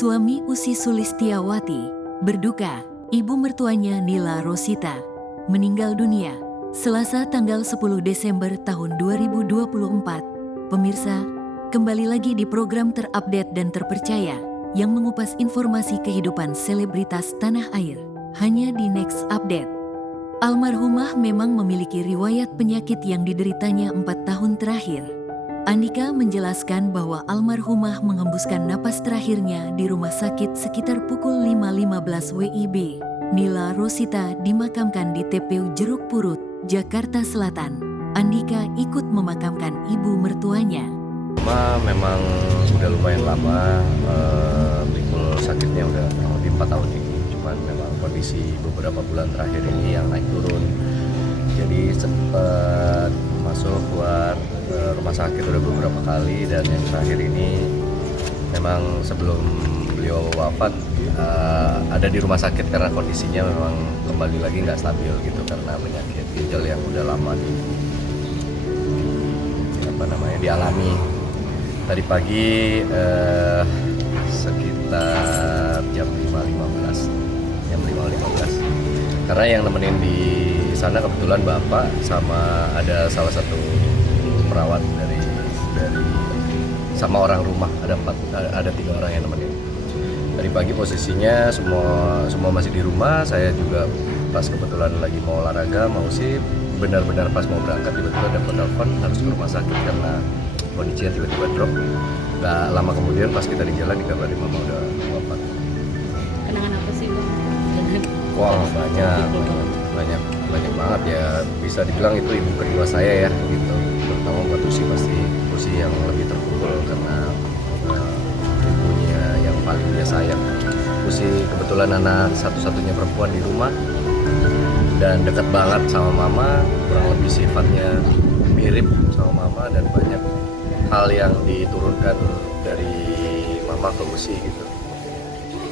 Suami Usi Sulistiawati, berduka, ibu mertuanya Nila Rosita, meninggal dunia, Selasa tanggal 10 Desember tahun 2024. Pemirsa, kembali lagi di program terupdate dan terpercaya, yang mengupas informasi kehidupan selebritas tanah air, hanya di Next Update. Almarhumah memang memiliki riwayat penyakit yang dideritanya 4 tahun terakhir. Andika menjelaskan bahwa almarhumah menghembuskan napas terakhirnya di rumah sakit sekitar pukul 5.15 WIB. Nila Rosita dimakamkan di TPU Jeruk Purut, Jakarta Selatan. Andika ikut memakamkan ibu mertuanya. Memang udah lumayan lama, pikul sakitnya udah kurang lebih 4 tahun ini. Cuman memang kondisi beberapa bulan terakhir ini yang naik turun. Jadi sempat masuk keluar rumah sakit udah beberapa kali, dan yang terakhir ini memang sebelum beliau wafat ada di rumah sakit karena kondisinya memang kembali lagi nggak stabil gitu karena penyakit ginjal yang udah lama dialami. Tadi pagi sekitar jam 5.15 karena yang nemenin di sana kebetulan bapak sama ada salah satu perawat dari sama orang rumah, ada 3 orang yang nemenin. Dari pagi posisinya semua masih di rumah. Saya juga pas kebetulan lagi mau olahraga, mau sih benar-benar pas mau berangkat tiba-tiba dapat telepon harus ke rumah sakit karena kondisinya tiba-tiba drop. Gak lama kemudian pas kita di jalan dikabarin mama udah wafat. Kenangan apa sih Bang? Wah, banyak banget ya, bisa dibilang itu ibu kedua saya ya gitu, terutama buat Usi, pasti Usi yang lebih terpukul karena ibunya yang paling dia sayang. Usi kebetulan anak satu-satunya perempuan di rumah dan dekat banget sama mama, kurang lebih sifatnya mirip sama mama dan banyak hal yang diturunkan dari mama ke Usi gitu.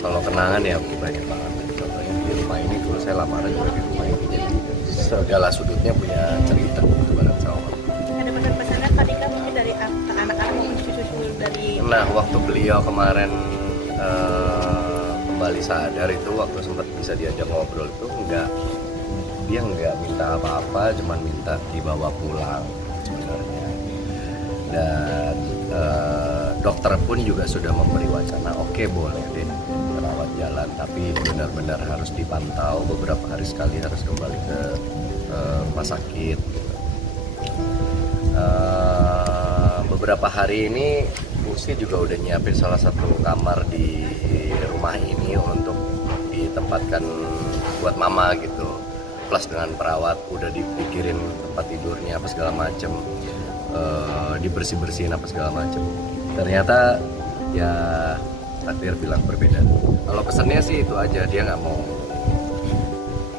Kalau kenangan ya banyak banget. Contohnya di rumah ini dulu saya lamaran juga di rumah ini, jadi segala sudutnya punya cerita gitu bareng sama mama. Ada pesan-pesannya tadi kan mungkin dari anak-anak maupun cucu-cucu dari. Nah, waktu beliau kemarin kembali sadar itu, waktu sempat bisa diajak ngobrol itu dia nggak minta apa-apa, cuman minta dibawa pulang sebenarnya. Dan dokter pun juga sudah memberi wacana, oke, boleh deh rawat jalan, tapi benar-benar harus dipantau beberapa hari sekali, harus kembali ke rumah sakit. Beberapa hari ini Usi juga udah nyiapin salah satu kamar di rumah ini untuk ditempatkan buat mama gitu, plus dengan perawat udah dipikirin tempat tidurnya apa segala macem, dibersih-bersihin apa segala macem. Ternyata ya takdir bilang berbeda. Kalau pesannya sih itu aja, dia nggak mau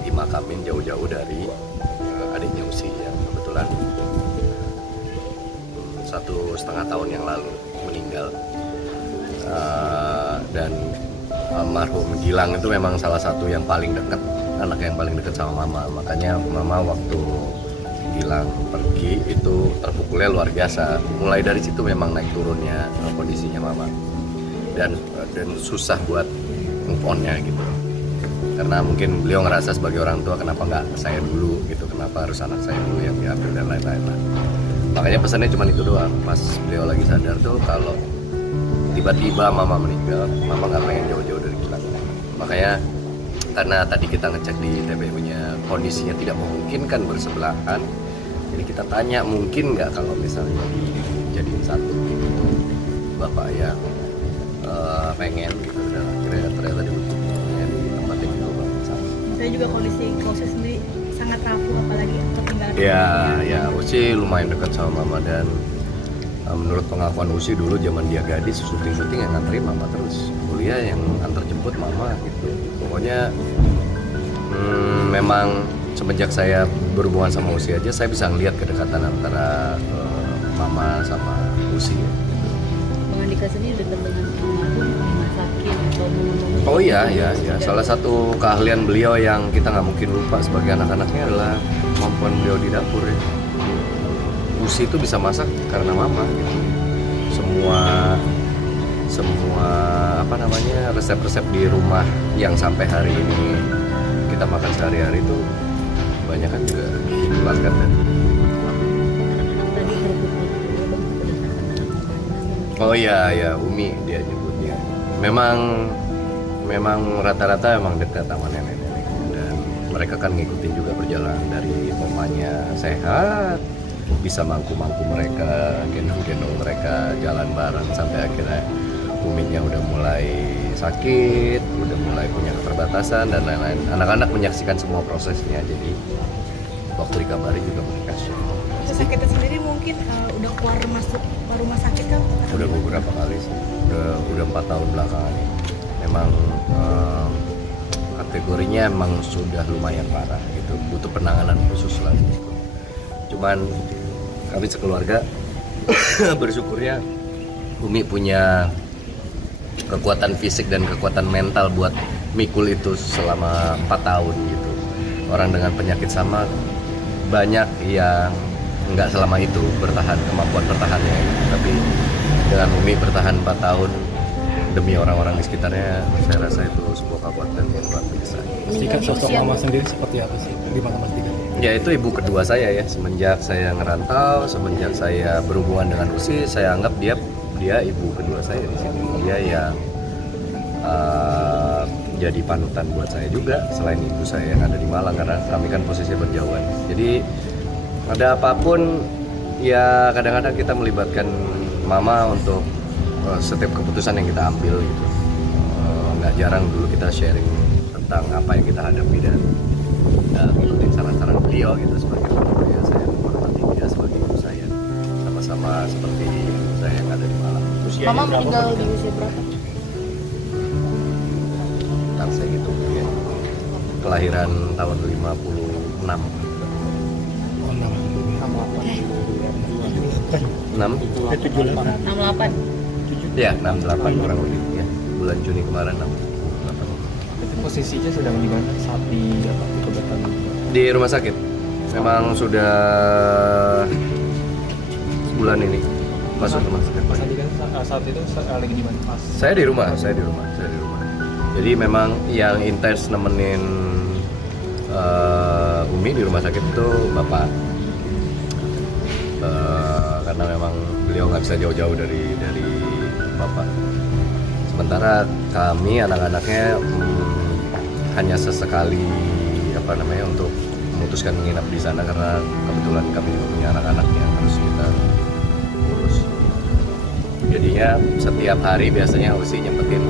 dimakamin jauh-jauh dari adiknya Usi yang kebetulan 1,5 tahun yang lalu meninggal. Dan almarhum Gilang itu memang salah satu yang paling dekat, anak yang paling dekat sama mama. Makanya mama waktu Gilang pergi itu terpukulnya luar biasa. Mulai dari situ memang naik turunnya kondisinya mama, dan susah buat move on-nya gitu. Karena mungkin beliau ngerasa sebagai orang tua, kenapa nggak saya dulu gitu, kenapa harus anak saya dulu yang diambil dan lain-lain. Makanya pesannya cuma itu doang. Pas beliau lagi sadar tuh, kalau tiba-tiba mama meninggal, mama nggak pengen jauh-jauh dari Gilang. Makanya karena tadi kita ngecek di TPU-nya kondisinya tidak memungkinkan bersebelahan, jadi kita tanya mungkin nggak kalau misalnya dijadiin satu gitu, bapak yang pengen gitu, dan ternyata dibutuhnya di tempat yang jauh banget sama. Saya juga kondisi Usi sendiri sangat rapuh, apalagi ketinggalan. Ya, Usi lumayan dekat sama mama, dan menurut pengakuan Usi dulu zaman dia gadis, syuting yang nganterin mama terus, kuliah yang antar jemput mama gitu. Pokoknya memang semenjak saya berhubungan sama Usi aja, saya bisa ngelihat kedekatan antara mama sama Usi ya. Bang Andika sendiri dekat dengan almarhum masakin atau ngomong. Oh iya, salah satu keahlian beliau yang kita nggak mungkin lupa sebagai anak-anaknya adalah kemampuan beliau di dapur ya. Usi itu bisa masak karena mama gitu. Semua semua resep-resep di rumah yang sampai hari ini kita makan sehari-hari itu banyak kan juga dikeluarkan dari mami. Tadi terpukul. Oh iya ya, Umi dia nyebutnya. Memang rata-rata emang dekat sama nenek-nenek, dan mereka kan ngikutin juga perjalanan dari omanya sehat, bisa mangku-mangku mereka, gendong-gendong mereka jalan bareng sampai akhirnya Uminya udah mulai sakit, udah mulai punya keterbatasan dan lain-lain. Anak-anak menyaksikan semua prosesnya, jadi waktu dikabari juga mereka shock. Sakitnya sendiri mungkin udah keluar masuk rumah sakit kan? Udah beberapa kali sih, udah 4 tahun belakangan ini. Memang kategorinya emang sudah lumayan parah gitu, butuh penanganan khusus lagi gitu. Cuman kami sekeluarga bersyukurnya Umi punya kekuatan fisik dan kekuatan mental buat mikul itu selama 4 tahun gitu. Orang dengan penyakit sama banyak yang nggak selama itu bertahan, kemampuan bertahannya gitu. Tapi dengan Umi bertahan 4 tahun demi orang-orang di sekitarnya, saya rasa itu sebuah kekuatan yang luar biasa. Sikap sosok mama sendiri seperti apa sih di mata Mas Dika? Ya itu ibu kedua saya ya, semenjak saya ngerantau, semenjak saya berhubungan dengan Usi, saya anggap dia ibu kedua saya di sini. Dia yang jadi panutan buat saya juga, selain ibu saya yang ada di Malang, karena kami kan posisi berjauhan. Jadi ada apapun ya kadang-kadang kita melibatkan mama untuk setiap keputusan yang kita ambil gitu. Nggak jarang dulu kita sharing tentang apa yang kita hadapi dan ngikutin saran-saran beliau gitu sebagai orang tua. Saya menghormati dia sebagai ibu saya, sama-sama seperti ibu saya yang ada di Malang. Mama meninggal di usia berapa? Ntar saya gitu ya. Kelahiran tahun 56. Oh, 6? 68. Ya, 68 kurang lebih ya. Bulan Juni kemarin 68. Itu posisinya sedang di mana saat di kebatan? Di rumah sakit. Memang sudah sebulan ini masuk rumah sakit. Mas Adi kan saat itu lagi di mana? Pas Saya di rumah. Jadi memang yang intens nemenin Umi di rumah sakit itu bapak. Karena memang beliau nggak bisa jauh-jauh dari bapak. Sementara kami anak-anaknya hanya sesekali untuk memutuskan menginap di sana karena kebetulan kami juga punya anak-anak yang harus kita urus. Jadinya setiap hari biasanya Usi nyempetin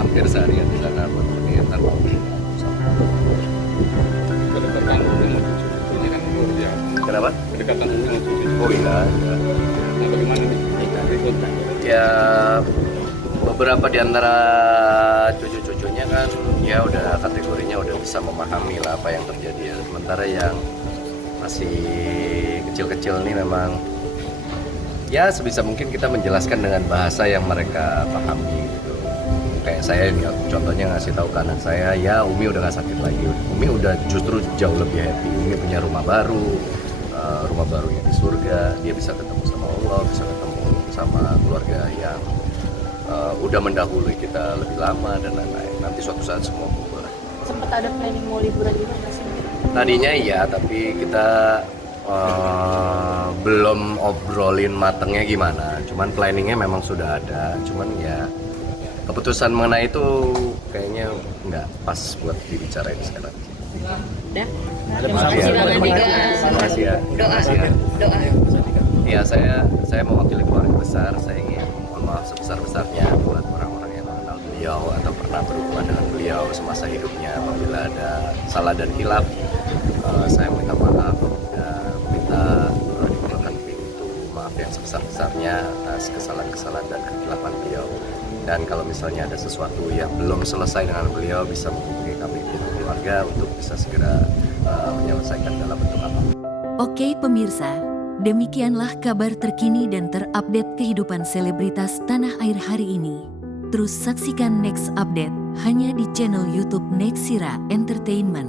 hampir seharian di sana buat menginap. Kedekatan dengan cucunya kan luar biasa. Kenapa? Kedekatan dengan cucunya. Oh iya. Nah, bagaimana nih? Ya beberapa di antara cucu-cucunya kan ya udah kategorinya udah bisa memahami lah apa yang terjadi ya. Sementara yang masih kecil-kecil nih memang ya sebisa mungkin kita menjelaskan dengan bahasa yang mereka pahami gitu. Kayak saya nih contohnya ngasih tahu ke anak saya, ya Umi udah gak sakit lagi, Umi udah justru jauh lebih happy, Umi punya rumah barunya di surga, dia bisa ketemu sama Allah, bisa ketemu sama keluarga yang udah mendahului kita lebih lama dan lain-lain. Nanti suatu saat semua berubah. Sempat ada planning mau liburan juga nggak sih? Tadinya iya, tapi kita belum obrolin matengnya gimana. Cuman planningnya memang sudah ada. Cuman ya keputusan mengenai itu kayaknya nggak pas buat dibicarain sekarang. Udah. Ada Terima kasih Bang Andika. Terima kasih ya. Doa. Ya saya mewakili keluarga besar. Saya ingin mohon maaf sebesar-besarnya buat orang-orang yang mengenal beliau atau pernah berhubungan dengan beliau semasa hidupnya. Apabila ada salah dan hilaf, saya minta maaf dan minta dibukakan pintu maaf yang sebesar-besarnya atas kesalahan-kesalahan dan kehilafan beliau. Dan kalau misalnya ada sesuatu yang belum selesai dengan beliau, bisa menghubungi kami di keluarga untuk bisa segera menyelesaikan dalam bentuk apa. Oke pemirsa, demikianlah kabar terkini dan terupdate kehidupan selebritas tanah air hari ini. Terus saksikan next update hanya di channel YouTube Nexira Entertainment.